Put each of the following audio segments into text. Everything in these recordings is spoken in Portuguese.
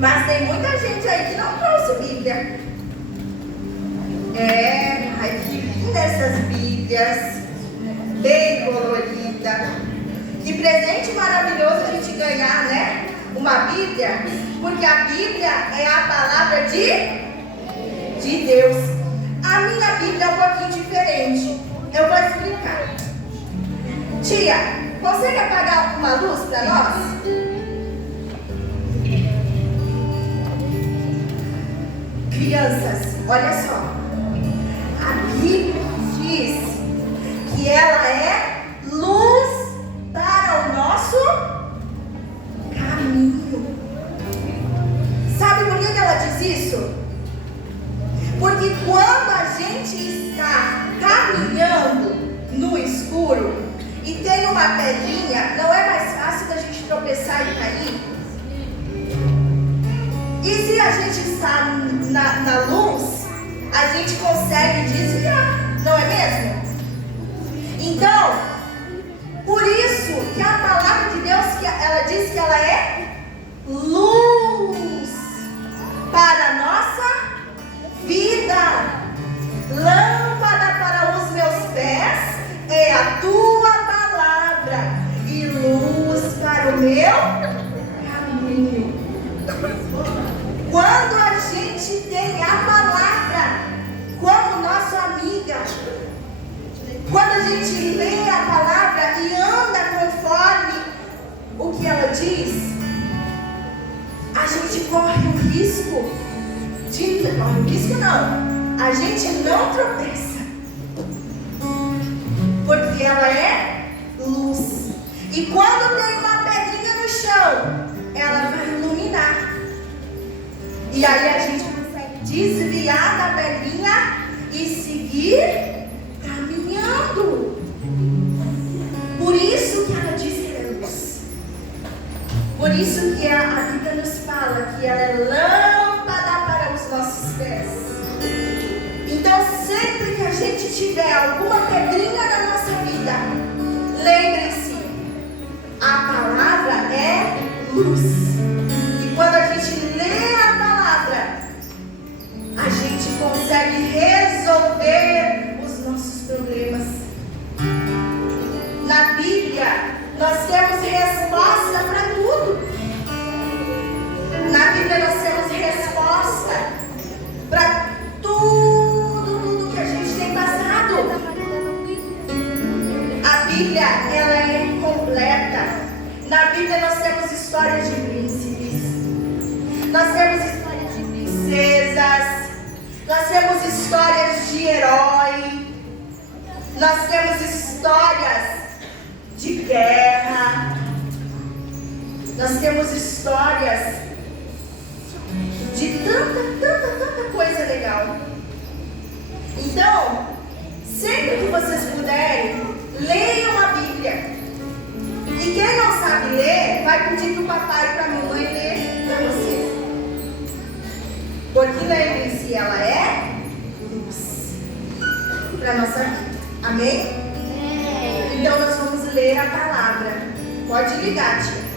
Mas tem muita gente aí que não trouxe Bíblia. Ai, que linda essas Bíblias, bem colorida. Que presente maravilhoso a gente ganhar, né? Uma Bíblia, porque a Bíblia é a palavra de Deus. A minha Bíblia é um pouquinho diferente. Eu vou explicar. Tia, consegue apagar uma luz para nós? Crianças, olha só. A Bíblia diz que ela é luz para o nosso caminho. Sabe por que ela diz isso? Porque quando a gente está caminhando no escuro e tem uma pedrinha, não é mais fácil da gente tropeçar e cair? E se a gente está na luz, a gente consegue desviar, não é mesmo? Então, por isso que a palavra de Deus, ela diz que ela é luz para a nossa vida. Lâmpada para os meus pés é a tua palavra e luz para o meu caminho. Quando a gente tem a palavra como nossa amiga, quando a gente lê a palavra e anda conforme o que ela diz, a gente corre o risco a gente não tropeça, porque ela é luz. E quando tem uma pedrinha no chão, ela vai iluminar. E aí a gente consegue desviar da pedrinha e seguir caminhando. Por isso que ela diz que ela é luz. Por isso que a Bíblia nos fala que ela é lâmpada para os nossos pés. Então, sempre que a gente tiver alguma pedrinha na nossa vida, lembre-se, a palavra é luz. E quando a gente lê a palavra, a gente consegue resolver os nossos problemas. Na Bíblia, nós temos resposta para tudo. Na Bíblia nós temos resposta para tudo que a gente tem passado. A Bíblia, ela é completa. Na Bíblia nós temos histórias de príncipes, nós temos histórias de princesas, nós temos histórias de herói, nós temos histórias de guerra, nós temos histórias de tanta coisa legal. Então, sempre que vocês puderem, leiam a Bíblia. E quem não sabe ler, vai pedir para o papai e para a mamãe ler para vocês. Porque lembre-se, ela é luz para a nossa vida. Amém? Então nós vamos ler a palavra. Pode ligar, tia.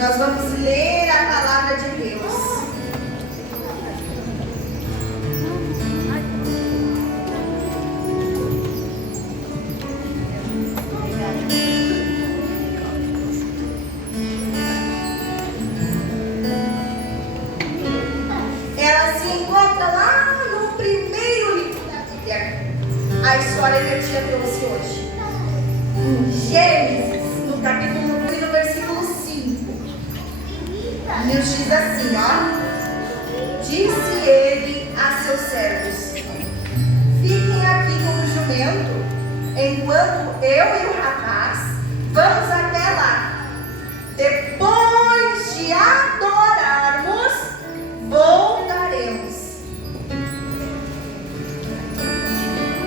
Nós vamos ler a palavra de Deus. Ela se encontra lá no primeiro livro da Bíblia. A história que eu te trouxe hoje. Em Gênesis, no capítulo 1, no versículo 5. Nos diz assim, ó. Disse ele a seus servos: fiquem aqui com o jumento, enquanto eu e o rapaz vamos até lá. Depois de adorarmos, voltaremos.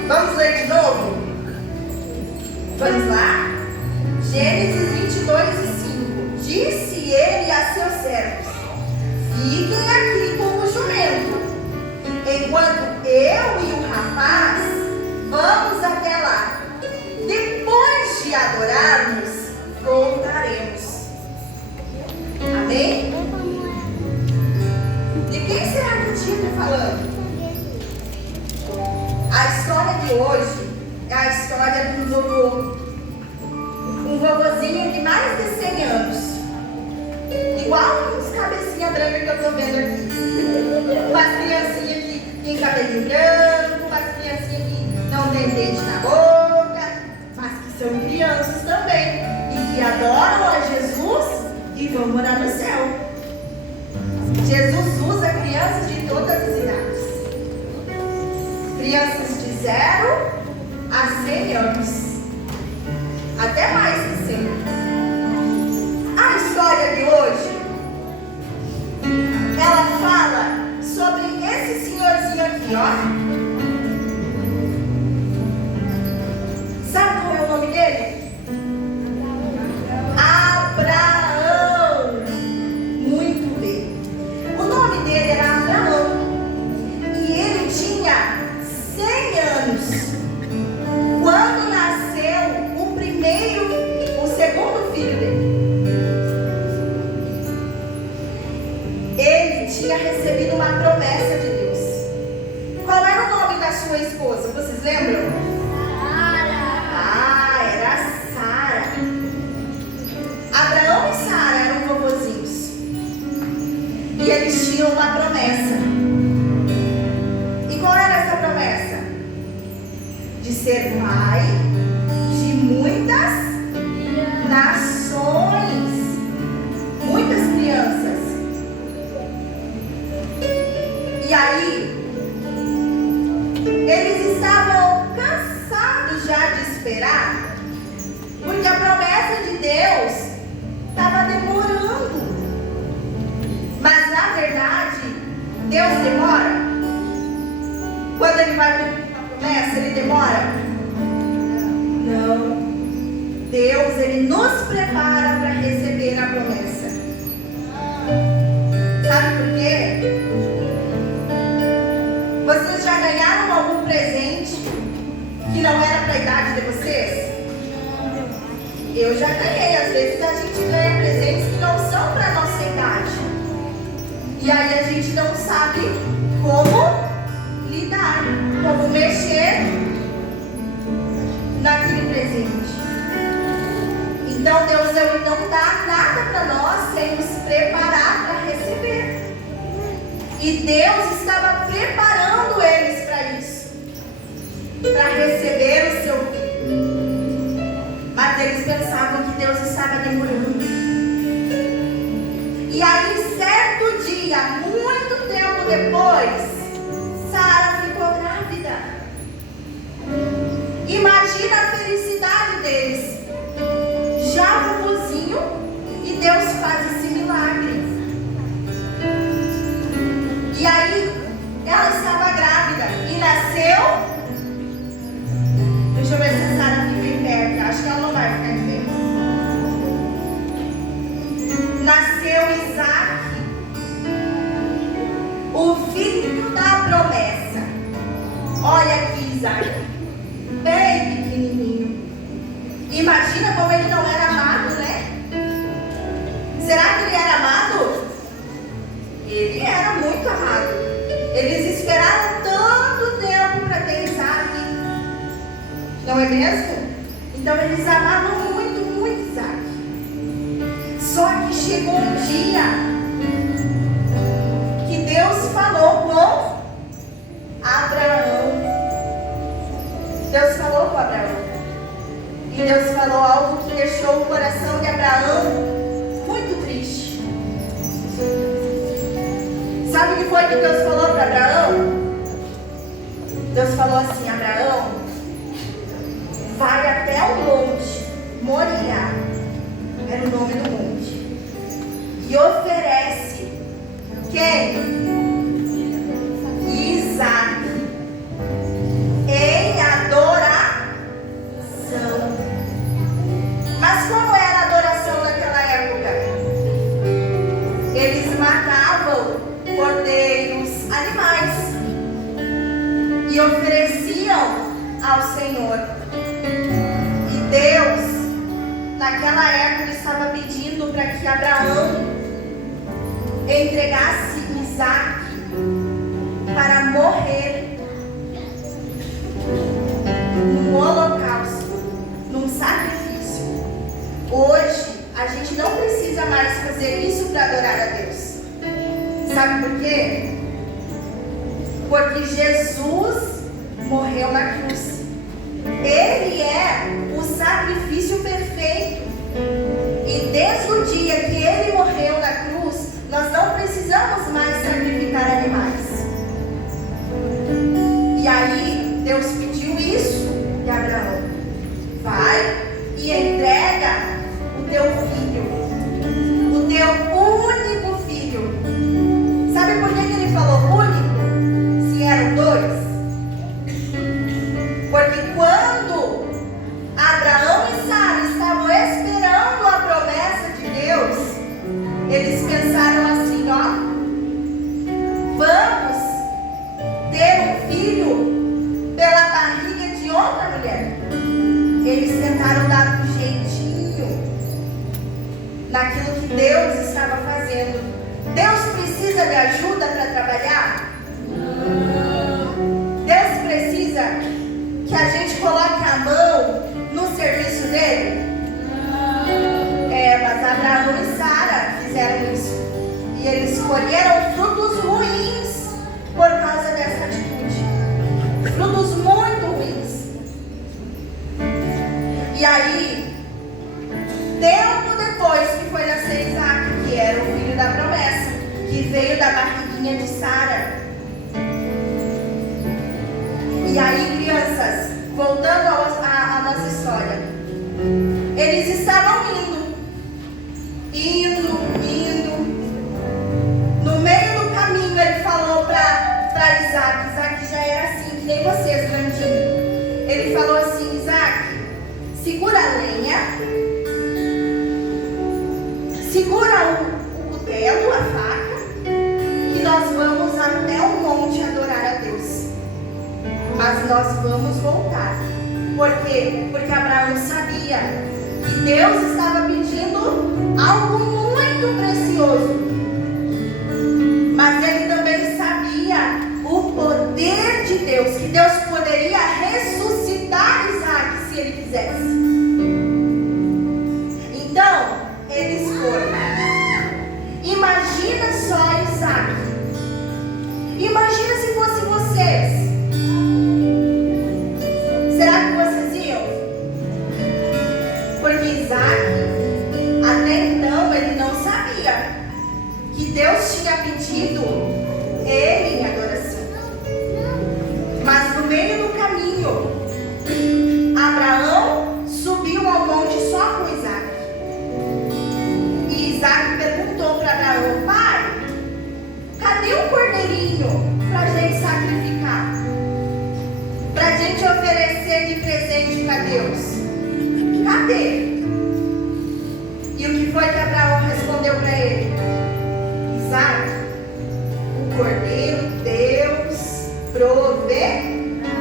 Vamos ler de novo? Vamos lá? Gênesis 22 e 5. Disse ele a seus servos: fiquem aqui com o jumento, enquanto eu e o rapaz vamos até lá. Depois de adorarmos, voltaremos. Amém? de hoje é a história de um vovô. Um vovozinho de mais de 100 anos. Igual uns cabecinha branca que eu estou vendo aqui. Umas criancinhas que tem cabelo branco, umas criancinhas que não tem dente na boca, mas que são crianças também. E que adoram a Jesus e vão morar no céu. Jesus usa crianças de todas as idades. Crianças de 0 a 100 anos. Até mais que 100. A história de hoje, ela fala sobre esse senhorzinho aqui, ó. Sabe qual é o nome dele? Abraão. Muito bem. O nome dele era Abraão. E ele tinha 100 anos quando nasceu o segundo filho dele. Ele tinha recebido uma promessa de Deus. Qual era o nome da sua esposa? Vocês lembram? Era Sara. Abraão e Sara eram vovozinhos. E eles tinham uma promessa. E qual era essa promessa? De ser pai de muitas nações. Muitas crianças. E aí, eles estavam cansados já de esperar, porque a promessa de Deus estava demorando. Mas na verdade, Deus demora. Quando Ele vai cumprir uma promessa, Ele demora? Não. Deus, Ele nos prepara para receber a promessa. Sabe por quê? Vocês já ganharam algum presente que não era para a idade de vocês? Eu já ganhei. Às vezes a gente ganha presentes que não são para a nossa idade. E aí a gente não sabe como lidar, como mexer naquele presente. Então Deus ele não dá nada para nós sem nos preparar para receber. E Deus estava preparando eles para isso, para receber o seu filho. Mas eles pensavam que Deus estava demorando. E aí, certo dia, muito tempo depois, Sara ficou grávida. Imagina a felicidade deles. Já vovozinho, e Deus faz esse milagre. E aí, ela estava grávida e nasceu. Deixa eu ver se a Sara fica em pé. Acho que ela não vai ficar em pé. Nasceu Isaac, o filho da promessa. Olha aqui, Isaac, bem pequenininho. Imagina como ele não era amado, né? Será que ele era amado? Ele era muito amado. Eles esperaram tanto tempo para ter Isaac. Não é mesmo? Então eles amavam muito, muito Isaac. Só que chegou um dia que Deus falou com Abraão. Deus falou com Abraão. E Deus falou algo que deixou o coração de Abraão muito triste. Sabe o que foi que Deus falou para Abraão? Deus falou assim: Abraão, vai até o monte Moriá, era o nome do monte, e oferece quem? Isaac, em adoração. Mas como era a adoração naquela época? Eles matavam cordeiros, animais, e ofereciam ao Senhor. E Deus, naquela época, estava pedindo para que Abraão entregasse Isaac para morrer. num holocausto, num sacrifício. Hoje, a gente não precisa mais fazer isso para adorar a Deus. Sabe por quê? Porque Jesus morreu na cruz. Ele é o sacrifício perfeito. E desde o dia que Ele morreu na cruz, nós não precisamos mais sacrificar animais. E aí, Deus pediu isso de Abraão. Vai e entrega o teu filho, o teu único filho. Sabe por que Ele falou único? Se eram dois? Porque quando Abraão e Sara estavam esperando a promessa de Deus, eles pensaram assim, ó, vamos ter um filho pela barriga de outra mulher. Eles tentaram dar um jeitinho naquilo que Deus estava fazendo. Deus precisa de ajuda para trabalhar? Deus precisa que a gente coloque a mão no serviço dele? Mas Abraão e Sara fizeram isso. E eles colheram frutos ruins por causa dessa atitude. Frutos muito ruins. E aí, tempo depois que foi nascer Isaac, que era o filho da promessa, que veio da barriguinha de Sara. E aí, crianças, voltando à nossa história, eles estavam indo. No meio do caminho, ele falou para Isaac. Isaac já era assim, que nem vocês, grandinho. Ele falou assim: Isaac, segura a lenha, segura o cutelo, a faca, que nós vamos até o monte adorar a Deus. Mas nós vamos voltar. Por quê? Porque Abraão sabia que Deus estava pedindo algo muito precioso. Mas ele também sabia o poder de Deus, que Deus poderia ressuscitar Isaac se ele quisesse. Então, eles foram. Imagina só Isaac. Imagina se fosse vocês. Será que vocês iam? Porque Isaac, até então, ele não sabia que Deus tinha pedido ele em adoração. Mas no meio do caminho, Abraão subiu ao monte só com Isaac. E Isaac perguntou para Abraão: pai, cadê o cordeirinho para a gente sacrificar? Para a gente oferecer de presente para Deus? Cadê? E o que foi que Abraão respondeu para ele? Isaac, o cordeiro Deus proverá.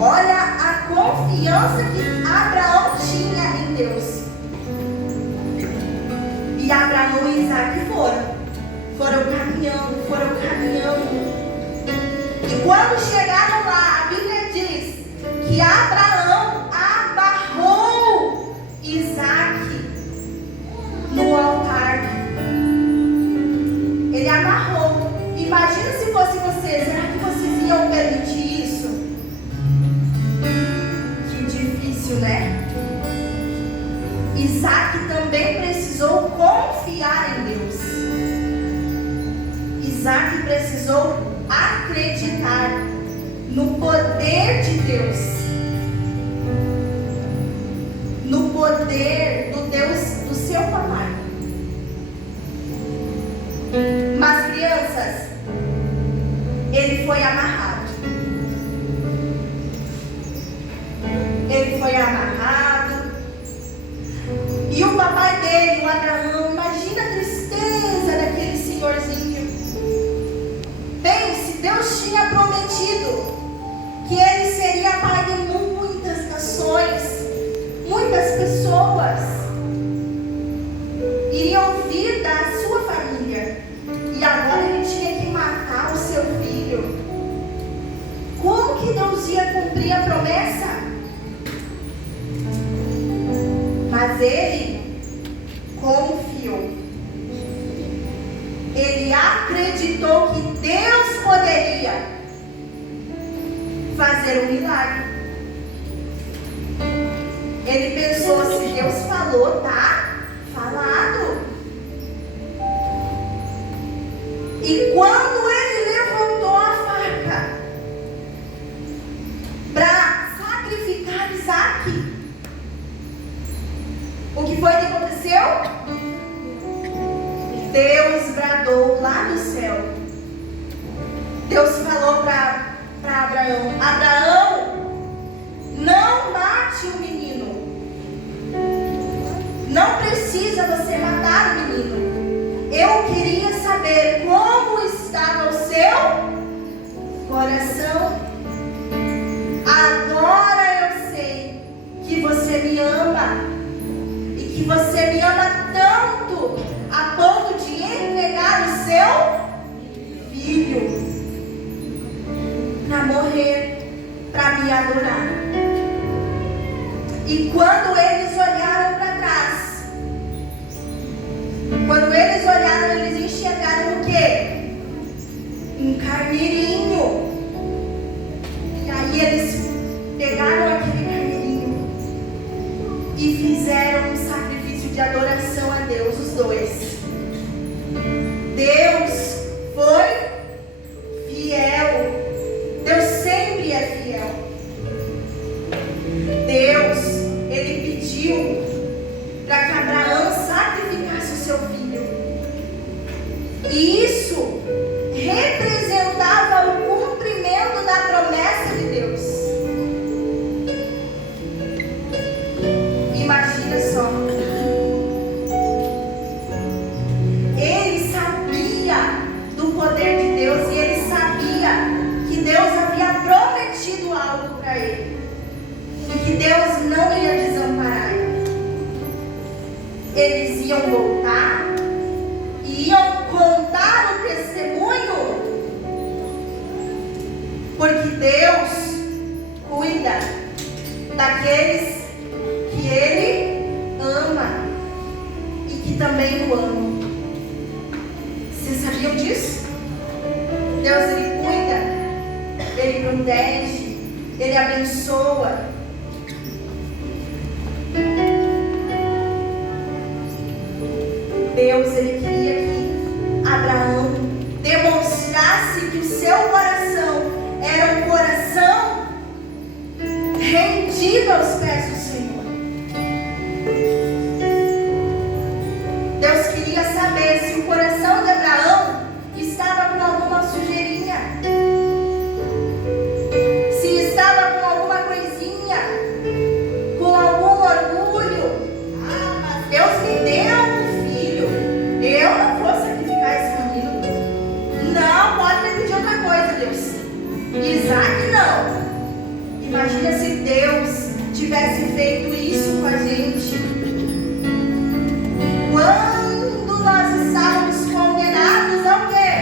Olha a confiança que Abraão tinha em Deus. E Abraão e Isaac foram caminhando. E quando chegaram lá, a Bíblia diz que Abraão amarrou Isaac no altar. Ele amarrou. Imagina se fosse você. Será que vocês iam permitir isso? Que difícil, né? Isaac também precisou confiar em Deus. Isaac precisou acreditar no poder de Deus, no poder do Deus do seu papai. Mas crianças, ele foi amarrado. Ele foi amarrado. E o papai dele, o Abraão, imagina a tristeza daquele senhorzinho. Bem, se Deus tinha prometido que ele seria pai de muitas nações, muitas pessoas iriam vir da sua família, e agora ele tinha que matar o seu filho. Como que Deus Deus ia cumprir a promessa. Mas ele confiou. Ele acreditou que Deus poderia fazer um milagre. Ele pensou, se Deus falou, tá falado. E quando ele levantou a faca para sacrificar Isaac, o que foi que aconteceu? Deus bradou lá do céu. Deus falou para Abraão: Abraão, não mate o menino. Não precisa você matar o menino. Eu queria saber como estava o seu coração. Agora eu sei que você me ama. E que você me ama tanto a ponto de entregar o seu filho para morrer, para me adorar. E quando eles olharam para trás, eles enxergaram o quê? Um carneirinho. E aí eles pegaram aquele carneirinho e fizeram um sacrifício de adoração a Deus, os dois. Deus foi fiel. Deus sempre é fiel. Deus, ele pediu para que Abraão sacrificasse o seu filho. E isso representava o cumprimento da promessa de Deus. Imagina só. Ele sabia do poder de Deus e ele sabia que Deus havia prometido algo para ele. E que Deus não ia desamparar ele. Eles iam voltar e iam contar o testemunho, porque Deus cuida daqueles que Ele ama e que também o amam. Vocês sabiam disso? Deus, Ele cuida, Ele protege, Ele abençoa. Deus, Ele queria que Abraão demonstrasse que o seu coração era um coração rendido aos pés do Senhor. Deus queria saber se o coração de Abraão estava com alguma sujeirinha, se estava com alguma coisinha, com algum orgulho. Ah, mas Deus me deu um filho, eu não vou sacrificar esse menino. Não, pode me pedir outra coisa, Deus. Isaac não. Imagina se Deus tivesse feito isso com a gente. Quando nós estávamos condenados ao quê?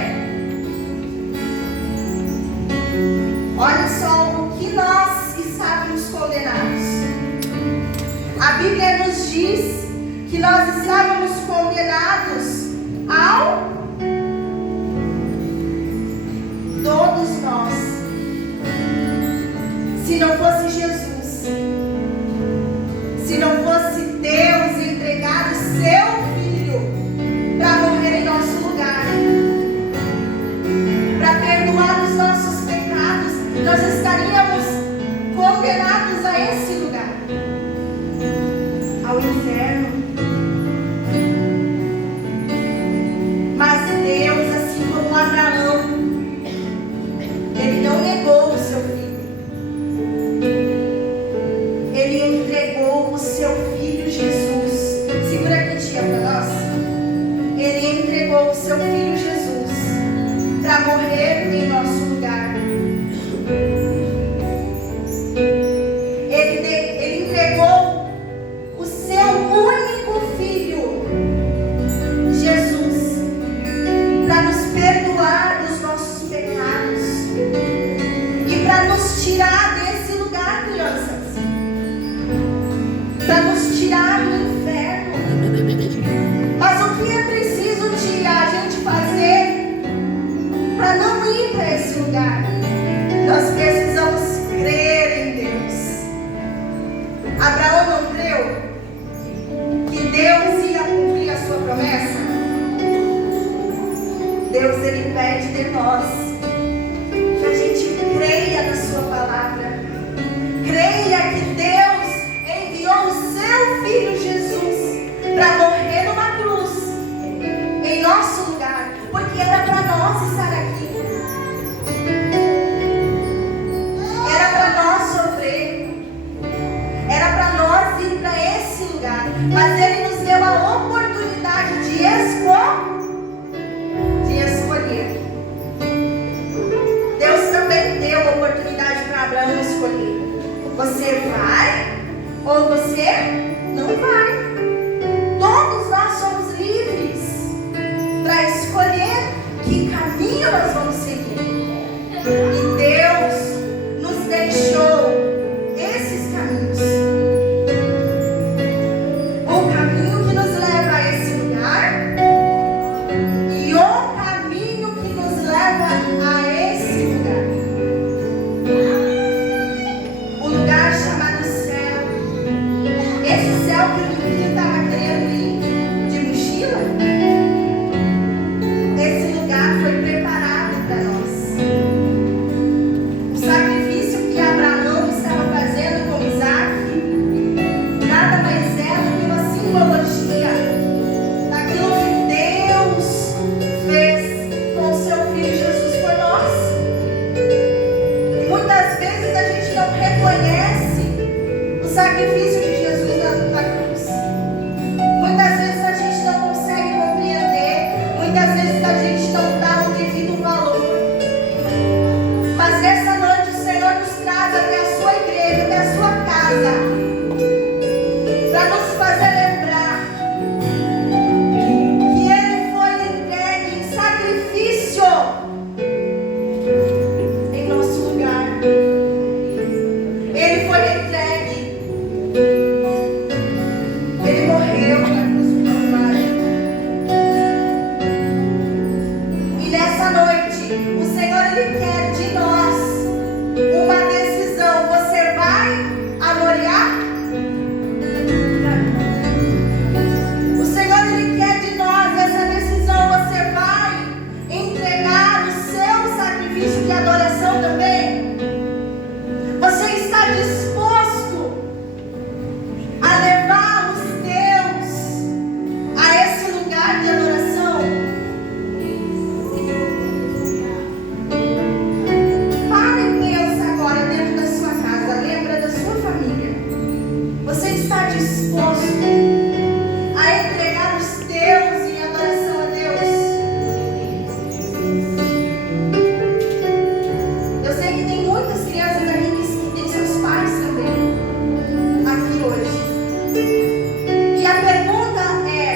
Olha só o que nós estávamos condenados. A Bíblia nos diz que nós estávamos condenados ao todos nós. Se não fosse Jesus, se não fosse Deus entregar o seu filho para morrer em nosso lugar, para perdoar os nossos pecados, nós estaríamos condenados a esse lugar, ao inferno. Mas Deus, assim como Abraão, ele não negou o seu filho. Ele entregou o seu filho Jesus. Segura aqui, tia, para nós. Ele entregou o seu filho Jesus para morrer em nosso lugar. Ele entregou o seu único filho Jesus para nos perdoar dos nossos pecados e para nos tirar vir para esse lugar. Nós precisamos crer em Deus. Abraão não creu que Deus ia cumprir a sua promessa? Deus, Ele pede de nós que a gente creia na sua palavra. Creia que Deus enviou o seu Filho Jesus para morrer numa cruz em nosso lugar, porque era para nós estar aqui, era para nós sofrer, era para nós ir para esse lugar, mas Ele nos deu a oportunidade de escolher. Deus também deu a oportunidade para Abraão escolher. Você vai ou você não vai. Todos nós somos livres para escolher que caminho nós vamos seguir. E Deus nos deixou esses caminhos. O caminho que nos leva a esse lugar e o caminho que nos leva a esse lugar. O lugar chamado céu. Esse céu que o filho estava querendo ir de mochila. Esse lugar foi preparado para nós. O sacrifício que Abraão estava fazendo com Isaac nada mais é do que uma simbologia daquilo que Deus fez com o seu Filho Jesus por nós. E muitas vezes a gente não reconhece o sacrifício de Jesus na cruz. Muitas vezes a gente não consegue compreender. Muitas vezes a gente não dá o devido valor. Mas nessa noite o Senhor nos traz até a sua igreja, até a sua casa, para nos fazer lembrar que Ele foi entregue em sacrifício em nosso lugar. Ele foi entregue. Ele morreu na cruz do Calvário. E nessa noite, o Senhor, Ele quer de nós uma decisão. Você vai a Moriá? O Senhor, Ele quer de nós essa decisão. Você vai entregar o seu sacrifício de adoração também? Você está disposto a levar os teus a esse lugar de adoração? Para e pensa agora dentro da sua casa. Lembra da sua família. Você está disposto a entregar os teus em adoração a Deus? Eu sei que tem muitas crianças aqui que têm seus pais também aqui hoje. E a pergunta é: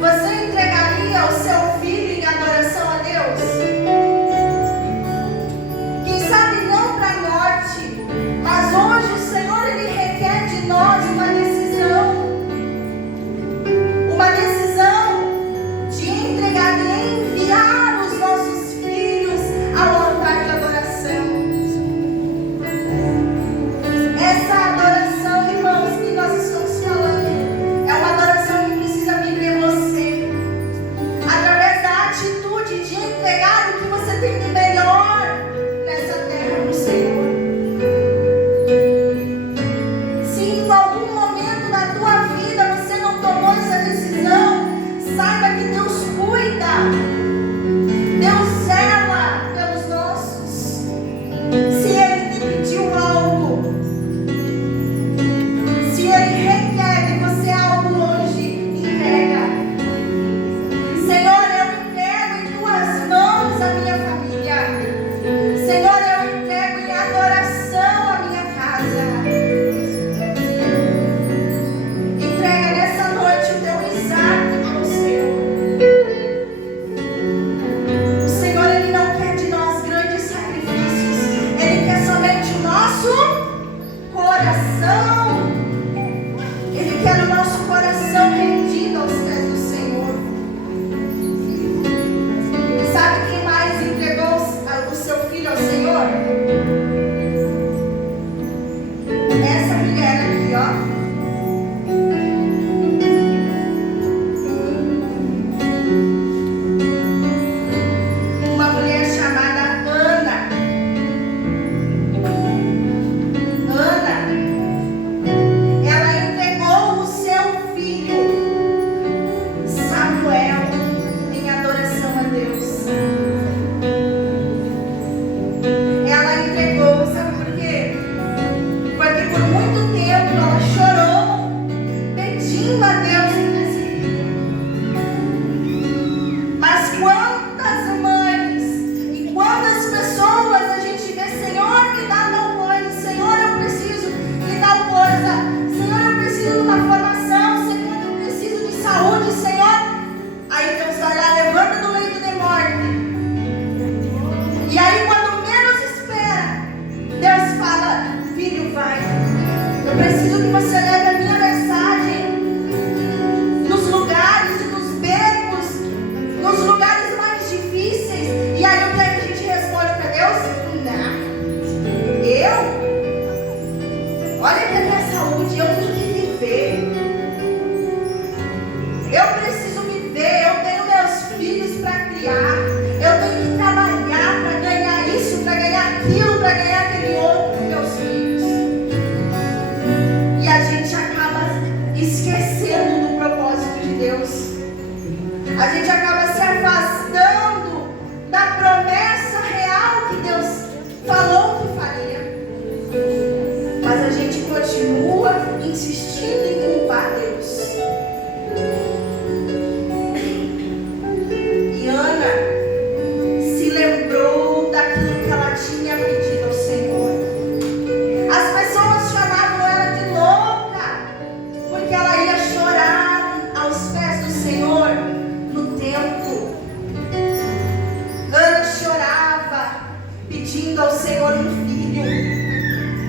você entregaria o seu filho em adoração a Deus? Quem sabe não para a morte, mas hoje o Senhor, Ele requer de nós uma decisão. Uma decisão de entregar, de enviar os nossos filhos ao altar de adoração. Essa adoração, irmãos, que nós estamos falando, é uma adoração que precisa vir de você, através da atitude de entregar o que você tem de melhor nessa terra para o Senhor. Se em algum momento da tua vida você não tomou essa decisão, saiba que Deus cuida, Deus zela pelos nossos. Se Ele te pediu algo, se Ele requer de você algo hoje, entrega. Senhor, eu entrego em tuas mãos a minha família. Senhor, eu entrego em adoração a minha casa. Entrega nessa noite o teu Isaac para o Senhor. O Senhor, Ele não quer de nós grandes sacrifícios. Ele quer somente o nosso coração. Ele quer o nosso coração rendido aos pés do Senhor. Sabe quem mais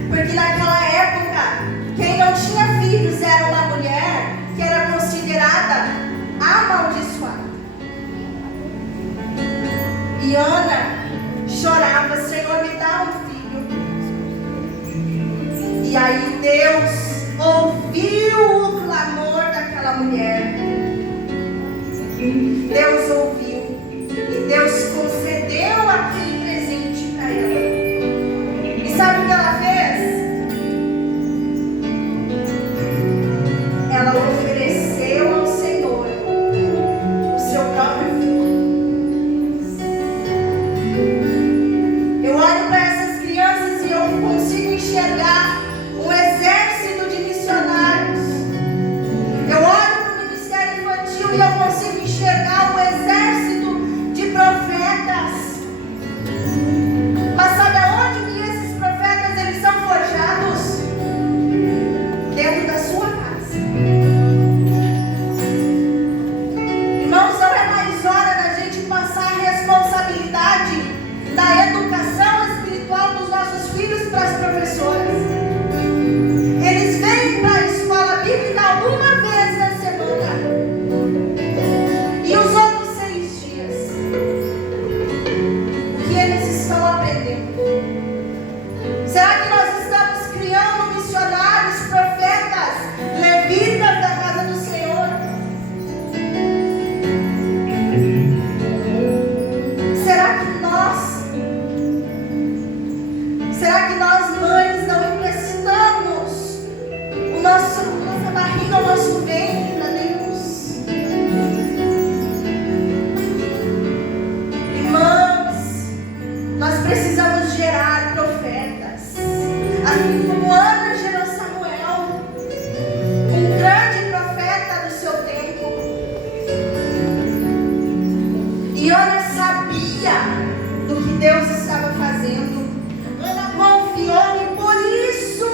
Porque naquela época, quem não tinha filhos era uma mulher que era considerada amaldiçoada. E Ana chorava: Senhor, me dá um filho. E aí Deus ouviu o clamor daquela mulher. Deus ouviu e Deus concedeu aquele presente para ela. E sabe o que ela fez? Ela ofereceu ao Senhor o seu próprio filho. Eu olho para essas crianças e eu consigo enxergar um exército de missionários. Eu olho para o ministério infantil e eu consigo enxergar um exército de profetas. Mas sabe aonde que esses profetas eles são forjados? Dentro da sua casa. Irmãos, não é mais hora da gente passar a responsabilidade da educação espiritual dos nossos filhos para as professoras. Eles vêm para a escola bíblica uma vez na semana. E os outros 6 dias, o que eles estão aprendendo? Será que nós estamos criando missionários, profetas, levitas da casa do Senhor? Será que nós mães não emprestamos nossa barriga, o nosso ventre para Deus? Irmãos, nós precisamos gerar profetas, assim como Ana gerou Samuel, um grande profeta do seu tempo. E Ana sabia do que Deus estava fazendo. Ana confiou e por isso,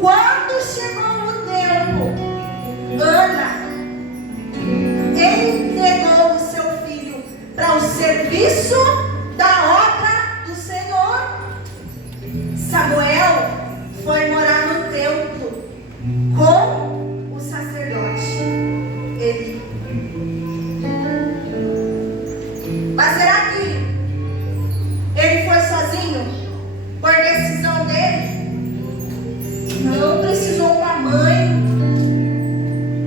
quando chegou o tempo, Ana entregou o seu filho para o serviço da obra do Senhor. Samuel foi morar no templo com o sacerdote Eli. Mas será que ele foi sozinho por decisão dele? Não, precisou uma mãe.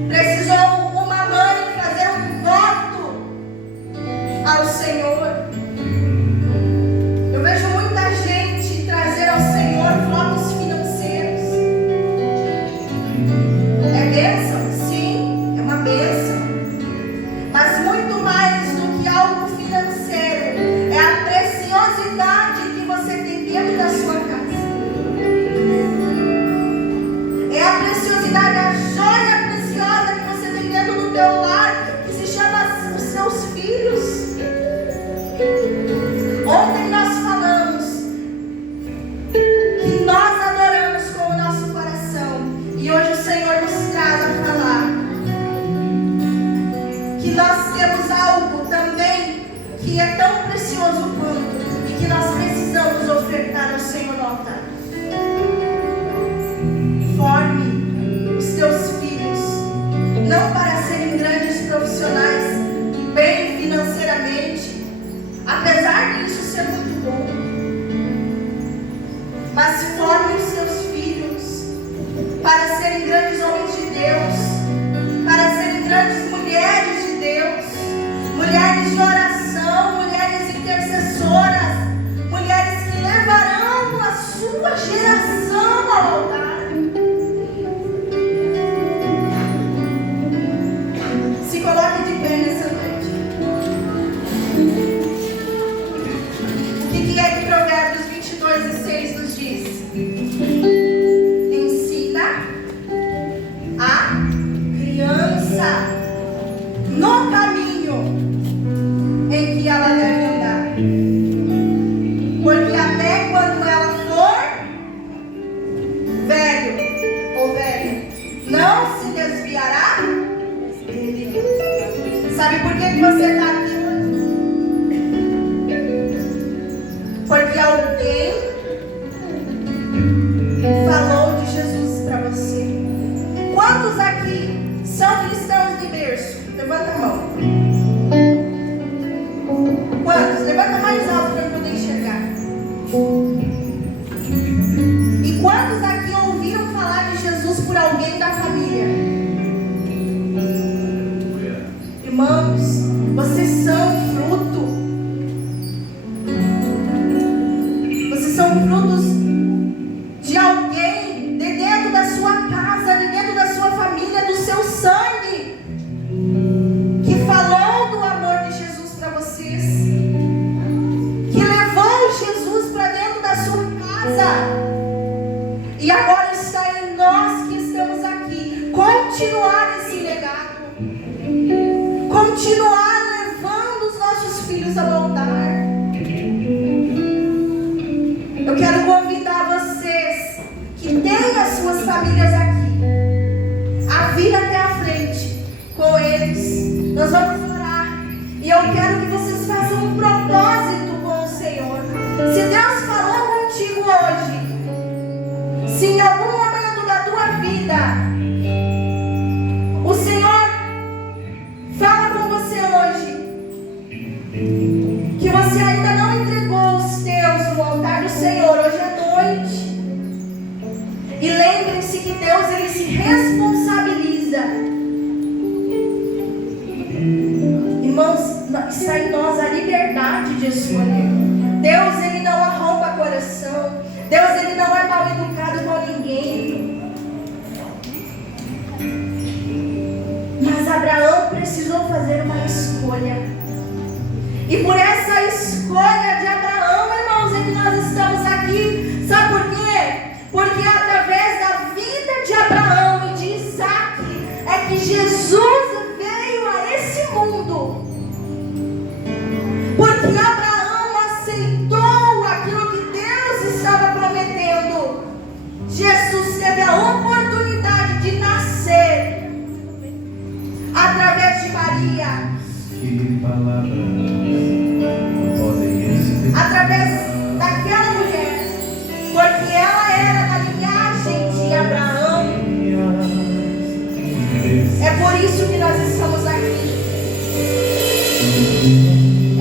Precisou uma mãe fazer um voto ao Senhor. Eu vejo muita gente trazer ao Senhor votos financeiros. É bênção? Sim, é uma bênção. Mas muito mais do que algo financeiro, é a preciosidade que você tem dentro da sua casa. É a preciosidade, a joia preciosa que você tem dentro do teu lar, que se chama os seus filhos. Ontem nós falamos que nós adoramos com o nosso coração, e hoje o Senhor nos traz a falar que nós temos algo também que é tão precioso quanto, e que nós precisamos ofertar ao Senhor no altar. Forme os teus filhos, não para serem grandes profissionais, bem financeiramente, apesar disso ser muito bom, mas forme os seus filhos para serem grandes homens de Deus, para serem grandes mulheres de Deus, mulheres de oração, mulheres intercessoras, mulheres que levarão a sua geração ao altar. Se coloque de pé nessa noite. O que é que Provérbios 22:6 nos diz? Ensina a criança no caminho em que ela deve andar, porque até quando ela for velha, falou de Jesus para você? Quantos aqui são cristãos de berço? Levanta a mão. Quantos? Levanta mais alto para eu poder enxergar. E quantos aqui ouviram falar de Jesus por alguém da família? Irmãos, vocês são fruto. Vocês são frutos de alguém de dentro da sua casa, de dentro da sua família, do seu sangue, que falou do amor de Jesus para vocês, que levou Jesus para dentro da sua casa, e agora está em nós que estamos aqui continuar esse legado, continuar levando os nossos filhos ao altar. Eu quero convidar vocês que têm as suas famílias aqui a vir até a frente com eles. Nós vamos orar e eu quero que vocês façam um propósito com o Senhor. Se Deus falou contigo hoje, se em algum momento da tua vida o Senhor fala com você hoje que você ainda não entregou os teus no altar do Senhor, hoje é noite. E lembrem-se que Deus, Ele se responsabiliza. Irmãos, está em nós a liberdade de escolher. Deus, Ele não arromba coração. Deus, Ele não é mal educado com ninguém. Mas Abraão precisou fazer uma escolha. E por essa escolha de Abraão, irmãos, é que nós estamos aqui. Sabe por quê? Porque através da vida de Abraão e de Isaac é que Jesus veio a esse mundo. Porque Abraão aceitou aquilo que Deus estava prometendo. Jesus teve a oportunidade de nascer através de Maria. Que palavras podem explicar? Através daquela mulher, porque ela era da linhagem de Abraão. É por isso que nós estamos aqui.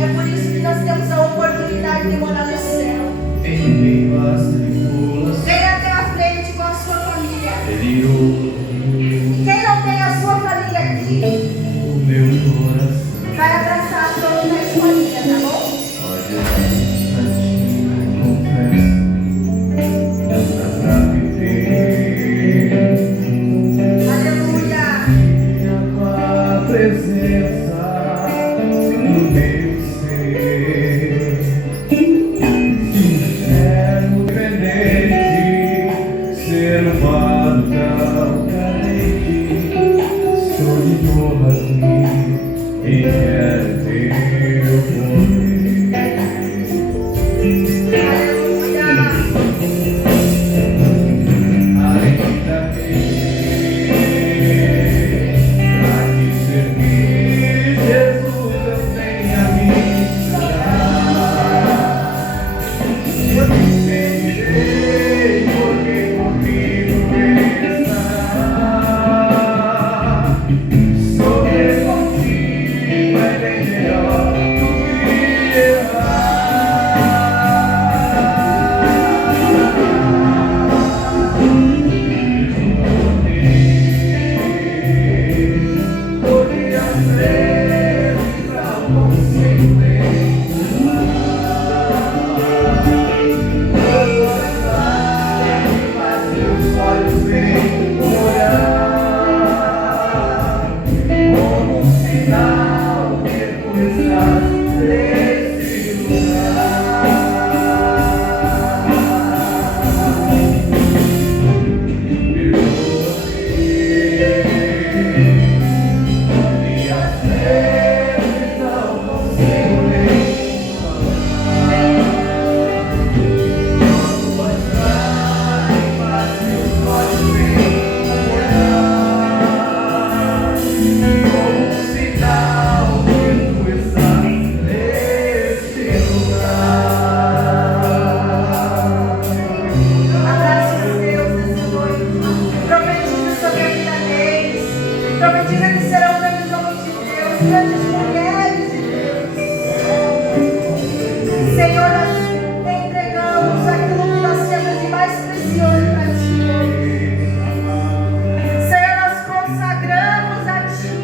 É por isso que nós temos a oportunidade de morar no céu. Em meio às tribulações, Venha até a frente com a sua família. Ele ouve Quem não tem a sua família aqui, o meu coração. vai abraçar todos da escolinha, tá bom? Olha, a ti confesso, não dá pra viver. Aleluia. Com a presença no meu ser, sincero, dependente, ser humano tão carente, solidão aqui. Quem quer ter o poder? Aleluia. Ainda tem pra te servir, Jesus, eu tenho a missa. Eu te seguirei, porque comigo estará. Sobre contigo é precioso para ti hoje. Senhor, nós consagramos a ti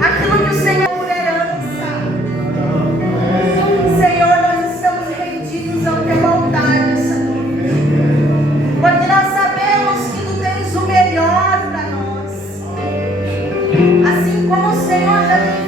aquilo que o Senhor por herança. Senhor, nós estamos rendidos ao teu altar, Senhor. Porque nós sabemos que tu tens o melhor para nós. Assim como o Senhor já tem